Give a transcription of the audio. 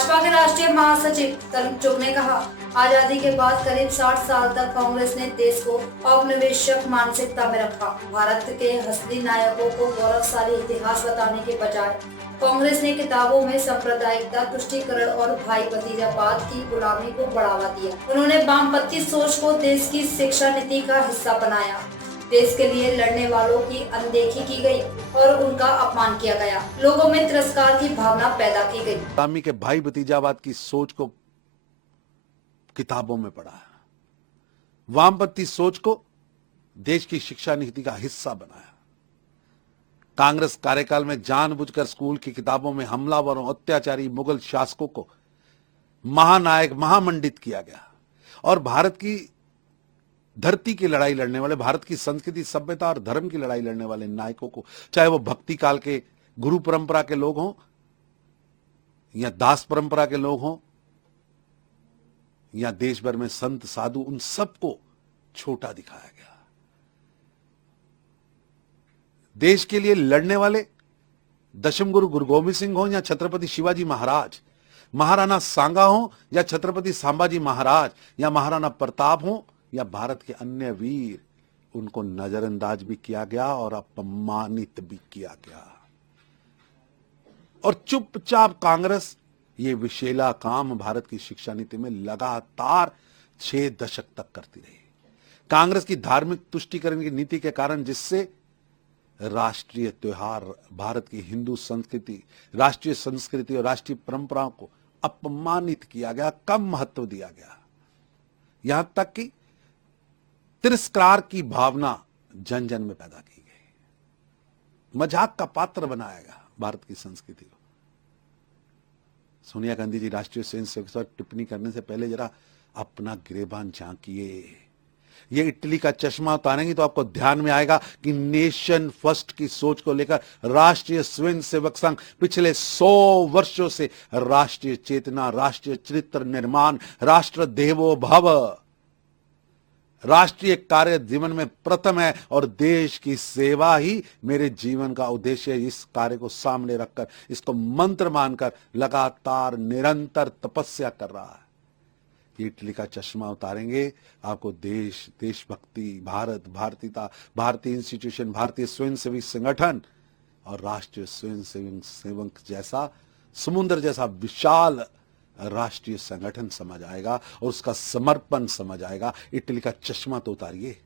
भाजपा के राष्ट्रीय महासचिव तरुण चुग ने कहा, आजादी के बाद करीब 60 साल तक कांग्रेस ने देश को औपनिवेशिक मानसिकता में रखा। भारत के हस्ती नायकों को गौरवशाली इतिहास बताने के बजाय कांग्रेस ने किताबों में सांप्रदायिकता, तुष्टीकरण और भाई भतीजावाद की गुलामी को बढ़ावा दिया। उन्होंने वामपंथी सोच को देश की शिक्षा नीति का हिस्सा बनाया। देश के लिए लड़ने वालों की अनदेखी की गई और उनका अपमान किया गया। लोगों में तिरस्कार की भावना पैदा की गई। गुलामी के भाई भतीजावाद की सोच को किताबों में पढ़ा है, वामपंथी सोच को देश की शिक्षा नीति का हिस्सा बनाया। कांग्रेस कार्यकाल में जानबूझकर स्कूल की किताबों में हमलावरों, अत्याचारी मुगल शासकों को महानायक, महामंडित किया गया और भारत की धरती की लड़ाई लड़ने वाले, भारत की संस्कृति, सभ्यता और धर्म की लड़ाई लड़ने वाले नायकों को, चाहे वो भक्ति काल के गुरु परंपरा के लोग हों या दास परंपरा के लोग हों या देश भर में संत साधु, उन सबको छोटा दिखाया गया। देश के लिए लड़ने वाले दशम गुरु गुरु गोविंद सिंह हो या छत्रपति शिवाजी महाराज, महाराणा सांगा हो या छत्रपति संभाजी महाराज या महाराणा प्रताप हो या भारत के अन्य वीर, उनको नजरअंदाज भी किया गया और अपमानित भी किया गया। और चुपचाप कांग्रेस ये विशेला काम भारत की शिक्षा नीति में लगातार 6 दशक तक करती रही। कांग्रेस की धार्मिक तुष्टीकरण की नीति के कारण, जिससे राष्ट्रीय त्योहार, भारत की हिंदू संस्कृति, राष्ट्रीय संस्कृति और राष्ट्रीय परंपराओं को अपमानित किया गया, कम महत्व दिया गया। यहां तक कि तिरस्कार की भावना जन जन में पैदा की गई, मजाक का पात्र बनाया गया भारत की संस्कृति को। सोनिया गांधी जी राष्ट्रीय स्वयंसेवक पर टिप्पणी करने से पहले जरा अपना गिरेबान झांकिए। ये इटली का चश्मा उतारेंगे तो आपको ध्यान में आएगा कि नेशन फर्स्ट की सोच को लेकर राष्ट्रीय स्वयंसेवक संघ पिछले 100 वर्षों से राष्ट्रीय चेतना, राष्ट्रीय चरित्र निर्माण, राष्ट्र देवो भव, राष्ट्रीय कार्य जीवन में प्रथम है और देश की सेवा ही मेरे जीवन का उद्देश्य है। इस कार्य को सामने रखकर, इसको मंत्र मानकर लगातार निरंतर तपस्या कर रहा है। ये इटली का चश्मा उतारेंगे, आपको देश, देशभक्ति, भारत, भारतीयता, भारतीय इंस्टीट्यूशन, भारतीय स्वयंसेवी संगठन और राष्ट्रीय स्वयंसेवक जैसा समुद्र जैसा विशाल राष्ट्रीय संगठन समझ आएगा और उसका समर्पण समझ आएगा। इटली का चश्मा तो उतारिए।